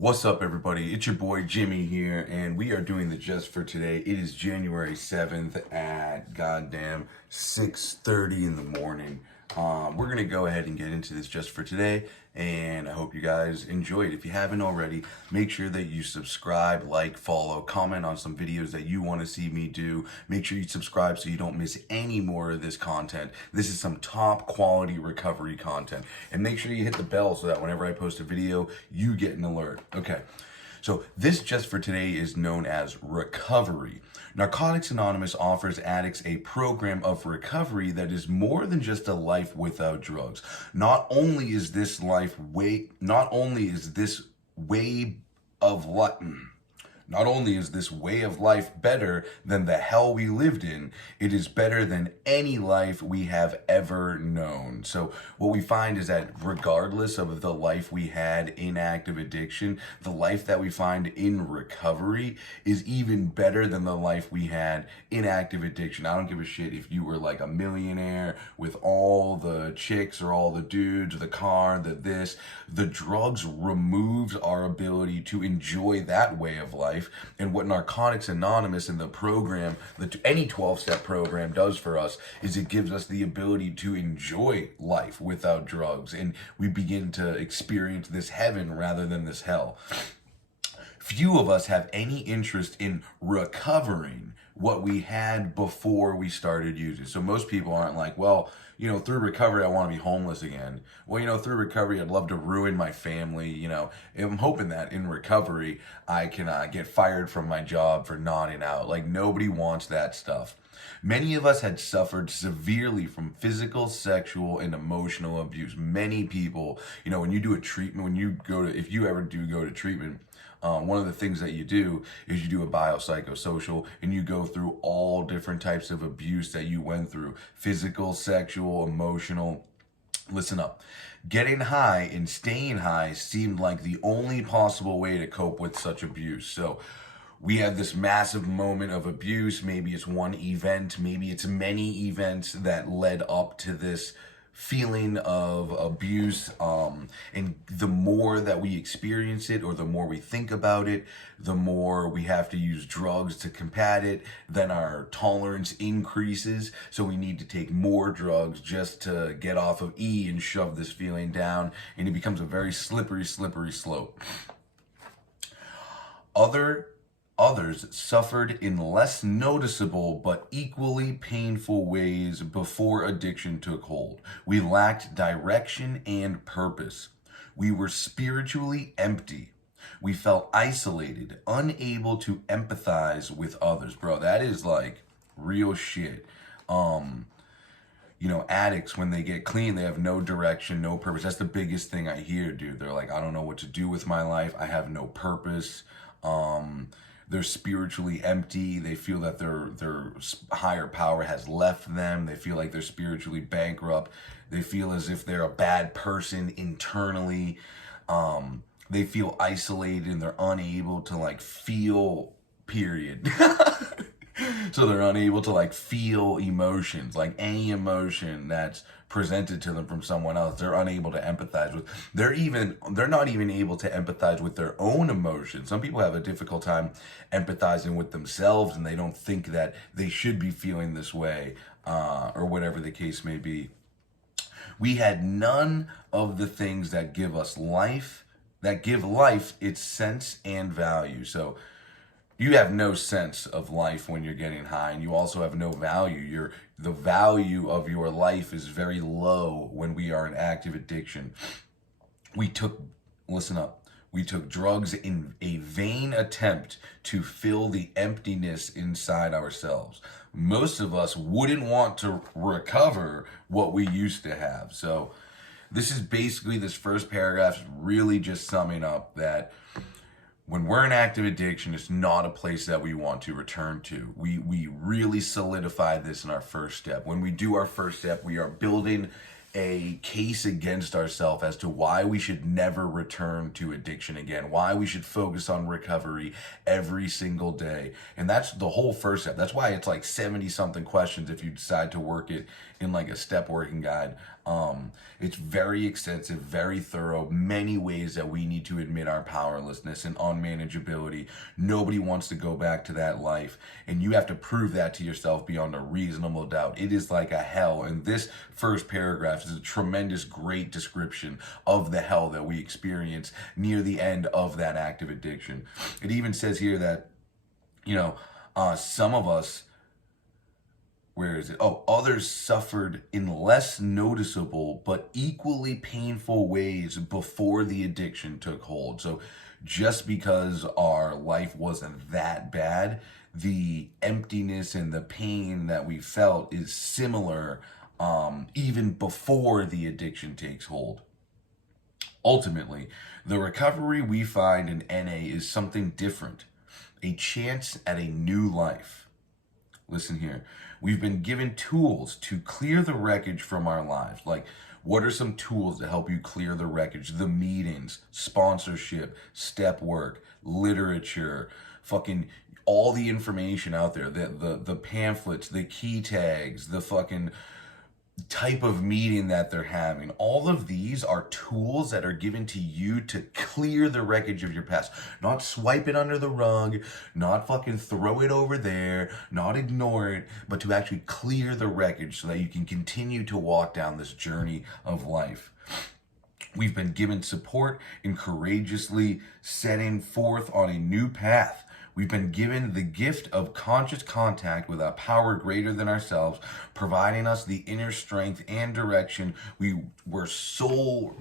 What's up, everybody? It's your boy Jimmy here, and we are doing the Just for Today. It is January 7th at goddamn 6:30 in the morning. We're going to go ahead and get into this Just for Today, and I hope you guys enjoy it. If you haven't already, make sure that you subscribe, like, follow, comment on some videos that you want to see me do. Make sure you subscribe so you don't miss any more of this content. This is some top quality recovery content. And make sure you hit the bell so that whenever I post a video, you get an alert. Okay. So this Just for Today is known as recovery. Narcotics Anonymous offers addicts a program of recovery that is more than just a life without drugs. Not only is this way of life better than the hell we lived in, it is better than any life we have ever known. So what we find is that regardless of the life we had in active addiction, the life that we find in recovery is even better than the life we had in active addiction. I don't give a shit if you were like a millionaire with all the chicks or all the dudes, the car, the drugs removes our ability to enjoy that way of life. And what Narcotics Anonymous and the program, any 12-step program does for us is it gives us the ability to enjoy life without drugs. And we begin to experience this heaven rather than this hell. Few of us have any interest in recovering what we had before we started using. So most people aren't like, well, through recovery, I want to be homeless again. Well, through recovery, I'd love to ruin my family. I'm hoping that in recovery, I can get fired from my job for nodding out. Like, nobody wants that stuff. Many of us had suffered severely from physical, sexual, and emotional abuse. Many people, when you do a treatment, if you ever do go to treatment, one of the things that you do is you do a biopsychosocial and you go through all different types of abuse that you went through: physical, sexual, emotional. Listen up. Getting high and staying high seemed like the only possible way to cope with such abuse. So we had this massive moment of abuse. Maybe it's one event, maybe it's many events that led up to this feeling of abuse, and the more that we experience it or the more we think about it, the more we have to use drugs to combat it. Then our tolerance increases, so we need to take more drugs just to get off of E and shove this feeling down, and it becomes a very slippery slope. Others suffered in less noticeable but equally painful ways before addiction took hold. We lacked direction and purpose. We were spiritually empty. We felt isolated, unable to empathize with others. Bro, that is like real shit. Addicts, when they get clean, they have no direction, no purpose. That's the biggest thing I hear, dude. They're like, I don't know what to do with my life. I have no purpose. They're spiritually empty. They feel that their higher power has left them. They feel like they're spiritually bankrupt. They feel as if they're a bad person internally. They feel isolated and they're unable to feel, period. So they're unable to feel emotions, like any emotion that's presented to them from someone else. They're unable to empathize with. They're not even able to empathize with their own emotions. Some people have a difficult time empathizing with themselves, and they don't think that they should be feeling this way, or whatever the case may be. We had none of the things that give life its sense and value. So you have no sense of life when you're getting high, and you also have no value. The value of your life is very low when we are in active addiction. Listen up. We took drugs in a vain attempt to fill the emptiness inside ourselves. Most of us wouldn't want to recover what we used to have. So this first paragraph is really just summing up that when we're in active addiction, it's not a place that we want to return to. We really solidify this in our first step. When we do our first step, we are building a case against ourselves as to why we should never return to addiction again, why we should focus on recovery every single day. And that's the whole first step. That's why it's 70 something questions if you decide to work it in a step working guide. It's very extensive, very thorough, many ways that we need to admit our powerlessness and unmanageability. Nobody wants to go back to that life, and you have to prove that to yourself beyond a reasonable doubt. It is like a hell, and this first paragraph is a tremendous, great description of the hell that we experience near the end of that active addiction. It even says here that, some of us, where is it? Oh, others suffered in less noticeable but equally painful ways before the addiction took hold. So just because our life wasn't that bad, the emptiness and the pain that we felt is similar even before the addiction takes hold. Ultimately, the recovery we find in NA is something different, a chance at a new life. Listen here. We've been given tools to clear the wreckage from our lives. Like, what are some tools to help you clear the wreckage? The meetings, sponsorship, step work, literature, fucking all the information out there, the pamphlets, the key tags, the fucking type of meeting that they're having. All of these are tools that are given to you to clear the wreckage of your past. Not swipe it under the rug, not fucking throw it over there, not ignore it, but to actually clear the wreckage so that you can continue to walk down this journey of life. We've been given support in courageously setting forth on a new path. We've been given the gift of conscious contact with a power greater than ourselves, providing us the inner strength and direction we were sorely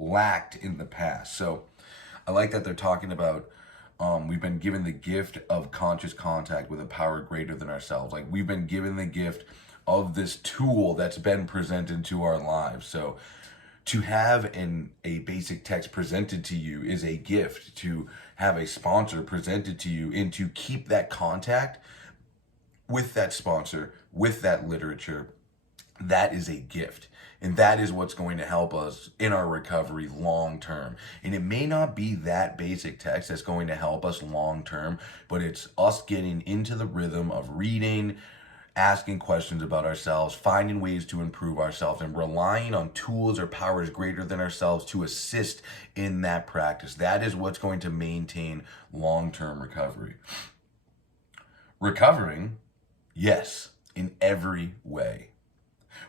lacked in the past. So I like that they're talking about we've been given the gift of conscious contact with a power greater than ourselves. Like, we've been given the gift of this tool that's been presented to our lives. So to have a basic text presented to you is a gift. To have a sponsor presented to you and to keep that contact with that sponsor, with that literature, that is a gift. And that is what's going to help us in our recovery long term. And it may not be that basic text that's going to help us long term, but it's us getting into the rhythm of reading, asking questions about ourselves, finding ways to improve ourselves, and relying on tools or powers greater than ourselves to assist in that practice. That is what's going to maintain long-term recovery. Recovering, yes, in every way.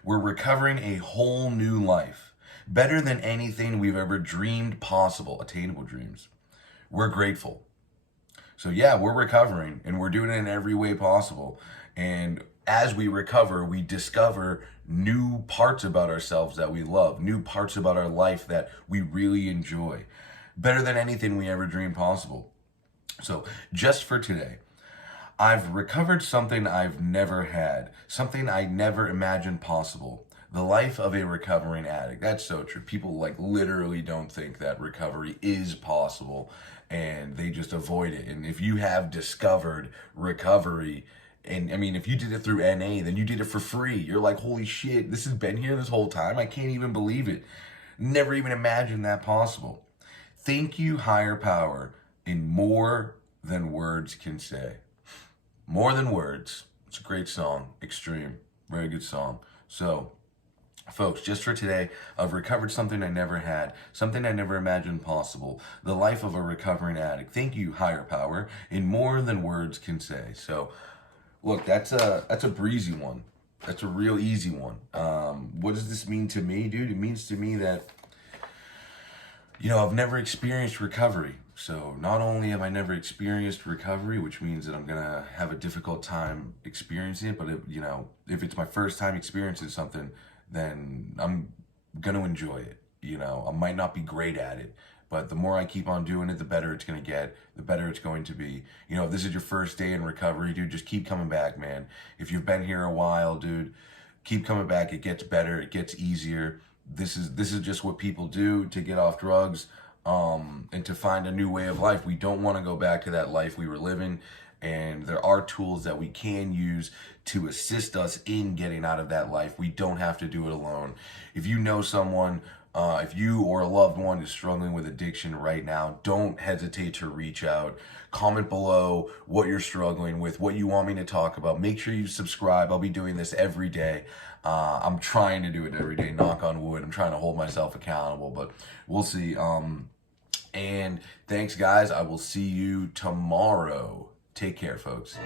We're recovering a whole new life, better than anything we've ever dreamed possible, attainable dreams. We're grateful. So yeah, we're recovering, and we're doing it in every way possible. And as we recover, we discover new parts about ourselves that we love, new parts about our life that we really enjoy. Better than anything we ever dreamed possible. So just for today, I've recovered something I've never had, something I never imagined possible. The life of a recovering addict. That's so true. People literally don't think that recovery is possible, and they just avoid it. And if you have discovered recovery, and I mean, if you did it through NA, then you did it for free. You're like, holy shit, this has been here this whole time. I can't even believe it. Never even imagined that possible. Thank you, higher power, in more than words can say. More than words. It's a great song. Extreme. Very good song. So, folks, just for today, I've recovered something I never had, something I never imagined possible. The life of a recovering addict. Thank you, higher power, in more than words can say. So, look, that's a breezy one. That's a real easy one. What does this mean to me, dude? It means to me that, I've never experienced recovery. So not only have I never experienced recovery, which means that I'm going to have a difficult time experiencing it, but if it's my first time experiencing something, then I'm going to enjoy it. I might not be great at it, but the more I keep on doing it, the better it's going to get, the better it's going to be. If this is your first day in recovery, dude, just keep coming back, man. If you've been here a while, dude, keep coming back. It gets better. It gets easier. This is just what people do to get off drugs, and to find a new way of life. We don't want to go back to that life we were living. And there are tools that we can use to assist us in getting out of that life. We don't have to do it alone. If you know someone If you or a loved one is struggling with addiction right now, don't hesitate to reach out. Comment below what you're struggling with, what you want me to talk about. Make sure you subscribe. I'll be doing this every day. I'm trying to do it every day, knock on wood. I'm trying to hold myself accountable, but we'll see. And thanks, guys. I will see you tomorrow. Take care, folks.